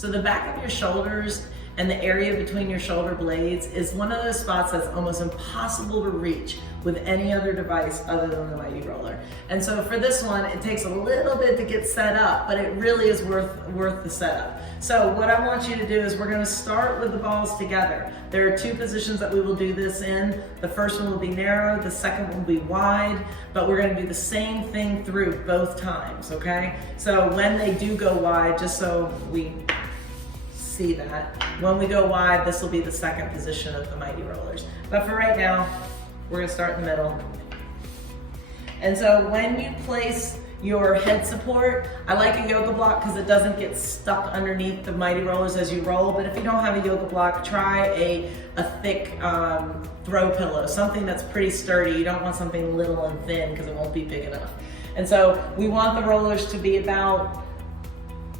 So the back of your shoulders and the area between your shoulder blades is one of those spots that's almost impossible to reach with any other device other than the Mighty Roller. And so for this one, it takes a little bit to get set up, but it really is worth the setup. So what I want you to do is we're gonna start with the balls together. There are two positions that we will do this in. The first one will be narrow, the second one will be wide, but we're gonna do the same thing through both times, okay? So when they do go wide, just so we see that, when we go wide, this will be the second position of the Mighty Rollers. But for right now, we're gonna start in the middle. And so when you place your head support, I like a yoga block because it doesn't get stuck underneath the Mighty Rollers as you roll, but if you don't have a yoga block, try a thick throw pillow, something that's pretty sturdy. You don't want something little and thin because it won't be big enough. And so we want the rollers to be about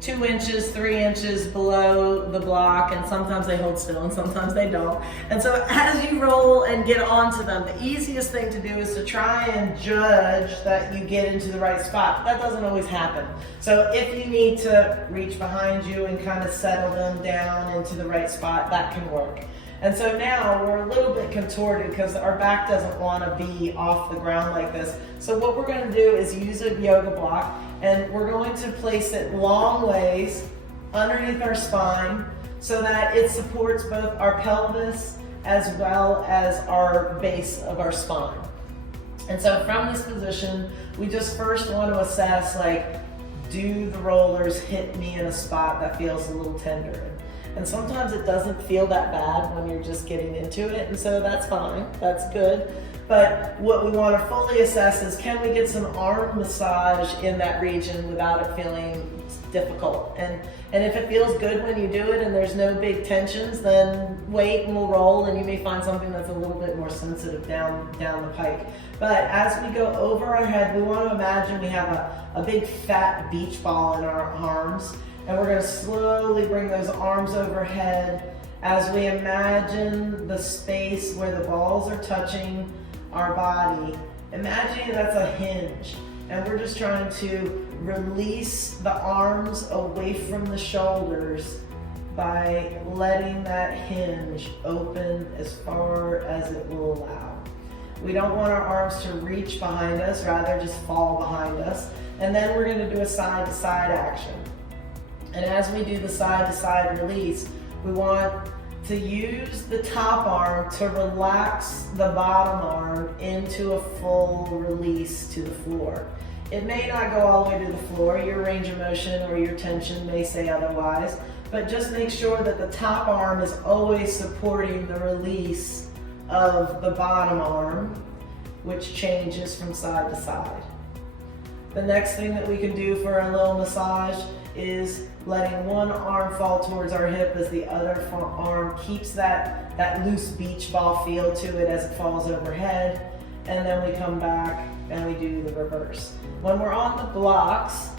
2 inches, 3 inches below the block, and sometimes they hold still and sometimes they don't. And so as you roll and get onto them, the easiest thing to do is to try and judge that you get into the right spot. That doesn't always happen. So if you need to reach behind you and kind of settle them down into the right spot, that can work. And so now we're a little bit contorted because our back doesn't want to be off the ground like this. So what we're going to do is use a yoga block, and we're going to place it long ways underneath our spine so that it supports both our pelvis as well as our base of our spine. And so from this position, we just first want to assess, like, do the rollers hit me in a spot that feels a little tender? And sometimes it doesn't feel that bad when you're just getting into it, and so that's fine, that's good. But what we want to fully assess is, can we get some arm massage in that region without it feeling difficult? And if it feels good when you do it and there's no big tensions, then wait and we'll roll, and you may find something that's a little bit more sensitive down the pike. But as we go over our head, we want to imagine we have a big fat beach ball in our arms. And we're going to slowly bring those arms overhead as we imagine the space where the balls are touching our body. Imagine that's a hinge. And we're just trying to release the arms away from the shoulders by letting that hinge open as far as it will allow. We don't want our arms to reach behind us, rather just fall behind us. And then we're going to do a side-to-side action. And as we do the side-to-side release, we want to use the top arm to relax the bottom arm into a full release to the floor. It may not go all the way to the floor. Your range of motion or your tension may say otherwise, but just make sure that the top arm is always supporting the release of the bottom arm, which changes from side to side. The next thing that we can do for a little massage is letting one arm fall towards our hip as the other arm keeps that loose beach ball feel to it as it falls overhead. And then we come back and we do the reverse. When we're on the blocks,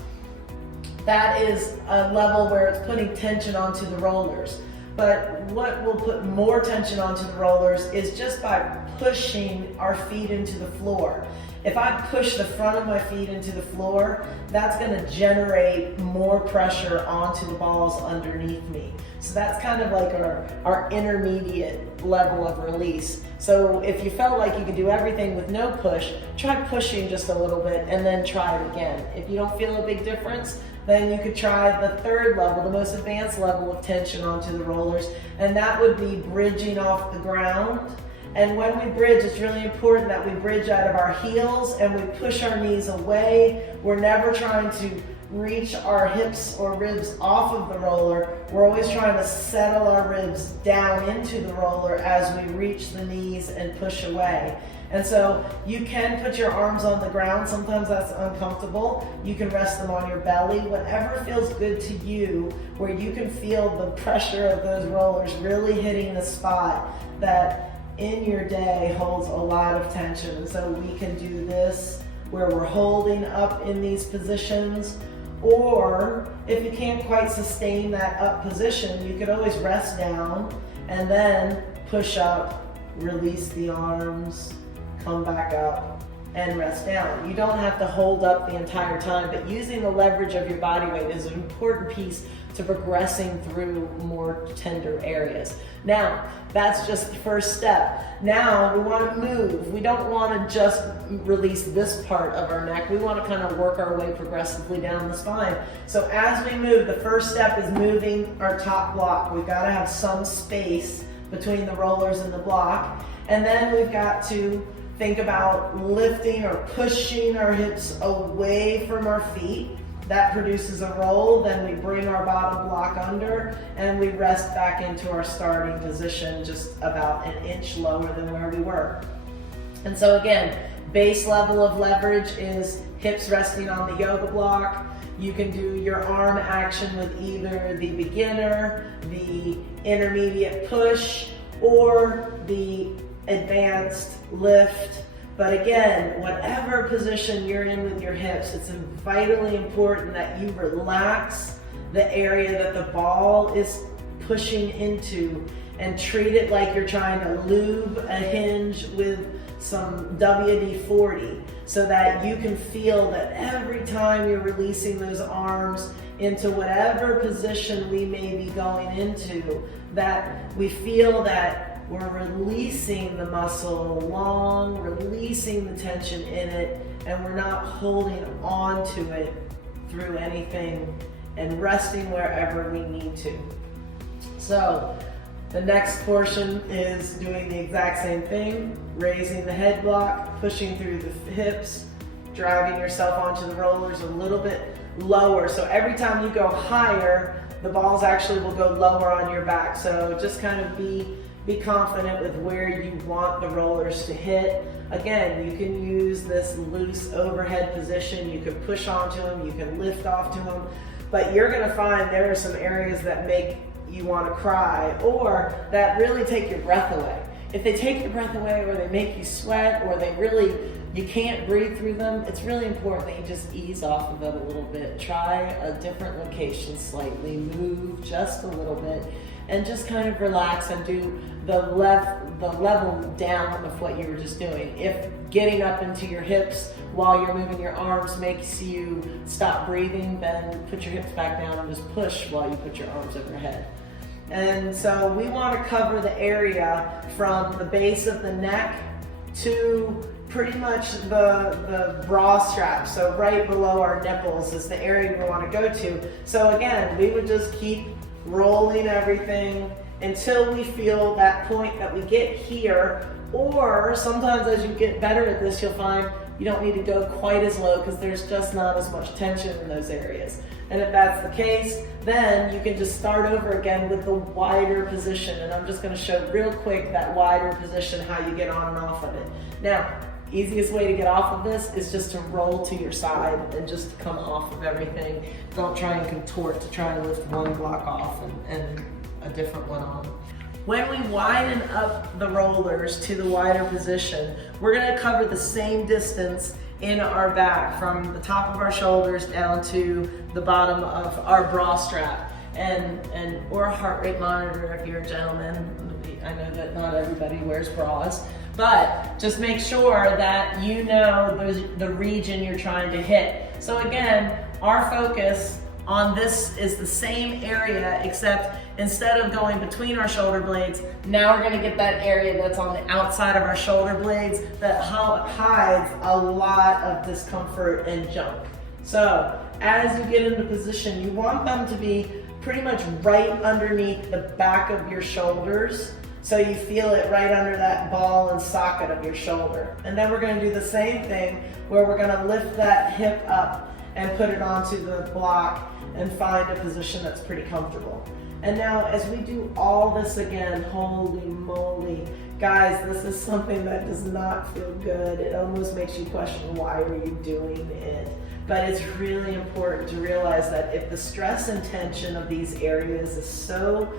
that is a level where it's putting tension onto the rollers. But what will put more tension onto the rollers is just by pushing our feet into the floor. If I push the front of my feet into the floor, that's going to generate more pressure onto the balls underneath me. So that's kind of like our intermediate level of release. So if you felt like you could do everything with no push, try pushing just a little bit and then try it again. If you don't feel a big difference, then you could try the third level, the most advanced level of tension onto the rollers, and that would be bridging off the ground. And when we bridge, it's really important that we bridge out of our heels and we push our knees away. We're never trying to reach our hips or ribs off of the roller. We're always trying to settle our ribs down into the roller as we reach the knees and push away. And so you can put your arms on the ground. Sometimes that's uncomfortable. You can rest them on your belly. Whatever feels good to you, where you can feel the pressure of those rollers really hitting the spot that in your day holds a lot of tension. And so we can do this where we're holding up in these positions, or if you can't quite sustain that up position, you could always rest down and then push up, release the arms, come back up, and rest down. You don't have to hold up the entire time, but using the leverage of your body weight is an important piece to progressing through more tender areas. Now, that's just the first step. Now we want to move. We don't want to just release this part of our neck. We want to kind of work our way progressively down the spine. So as we move, the first step is moving our top block. We've got to have some space between the rollers and the block. And then we've got to think about lifting or pushing our hips away from our feet. That produces a roll. Then we bring our bottom block under and we rest back into our starting position just about an inch lower than where we were. And so again, base level of leverage is hips resting on the yoga block. You can do your arm action with either the beginner, the intermediate push, or the advanced lift. But again, whatever position you're in with your hips, it's vitally important that you relax the area that the ball is pushing into and treat it like you're trying to lube a hinge with some WD-40, so that you can feel that every time you're releasing those arms into whatever position we may be going into, that we feel that we're releasing the muscle along, releasing the tension in it, and we're not holding on to it through anything, and resting wherever we need to. So the next portion is doing the exact same thing, raising the head block, pushing through the hips, dragging yourself onto the rollers a little bit lower. So every time you go higher, the balls actually will go lower on your back. So just kind of be confident with where you want the rollers to hit. Again, you can use this loose overhead position. You can push onto them, you can lift off to them, but you're gonna find there are some areas that make you wanna cry or that really take your breath away. If they take your breath away or they make you sweat or you can't breathe through them, it's really important that you just ease off of it a little bit. Try a different location slightly, move just a little bit, and just kind of relax and do the level down of what you were just doing. If getting up into your hips while you're moving your arms makes you stop breathing, then put your hips back down and just push while you put your arms overhead. And so we want to cover the area from the base of the neck to pretty much the bra strap. So right below our nipples is the area we want to go to. So again, we would just keep rolling everything until we feel that point that we get here, or sometimes as you get better at this, you'll find you don't need to go quite as low because there's just not as much tension in those areas. And if that's the case, then you can just start over again with the wider position. And I'm just going to show real quick that wider position, how you get on and off of it. Now, easiest way to get off of this is just to roll to your side and just come off of everything. Don't try and contort to try to lift one block off and a different one on. When we widen up the rollers to the wider position, we're going to cover the same distance in our back from the top of our shoulders down to the bottom of our bra strap or a heart rate monitor if you're a gentleman. I know that not everybody wears bras, but just make sure that you know the region you're trying to hit. So again, our focus on this is the same area, except instead of going between our shoulder blades, now we're gonna get that area that's on the outside of our shoulder blades that hides a lot of discomfort and junk. So as you get into position, you want them to be pretty much right underneath the back of your shoulders, so you feel it right under that ball and socket of your shoulder. And then we're gonna do the same thing where we're gonna lift that hip up and put it onto the block and find a position that's pretty comfortable. And now as we do all this again, holy moly, guys, this is something that does not feel good. It almost makes you question, why are you doing it? But it's really important to realize that if the stress and tension of these areas is so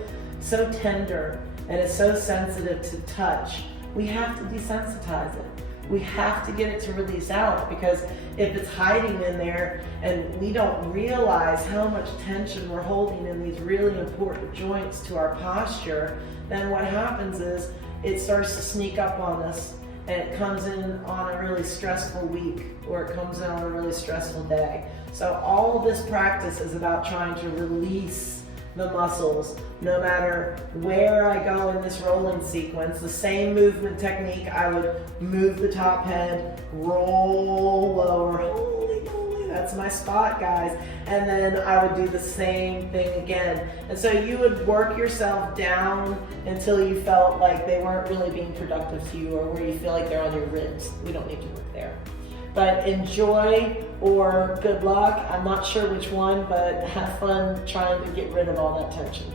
tender and it's so sensitive to touch, we have to desensitize it. We have to get it to release out, because if it's hiding in there and we don't realize how much tension we're holding in these really important joints to our posture, then what happens is it starts to sneak up on us, and it comes in on a really stressful week, or it comes in on a really stressful day. So all of this practice is about trying to release the muscles, no matter where I go in this rolling sequence. The same movement technique, I would move the top head, roll lower, holy moly, that's my spot, guys. And then I would do the same thing again. And so you would work yourself down until you felt like they weren't really being productive to you, or where you feel like they're on your ribs. We don't need to work there. But enjoy or good luck. I'm not sure which one, but have fun trying to get rid of all that tension.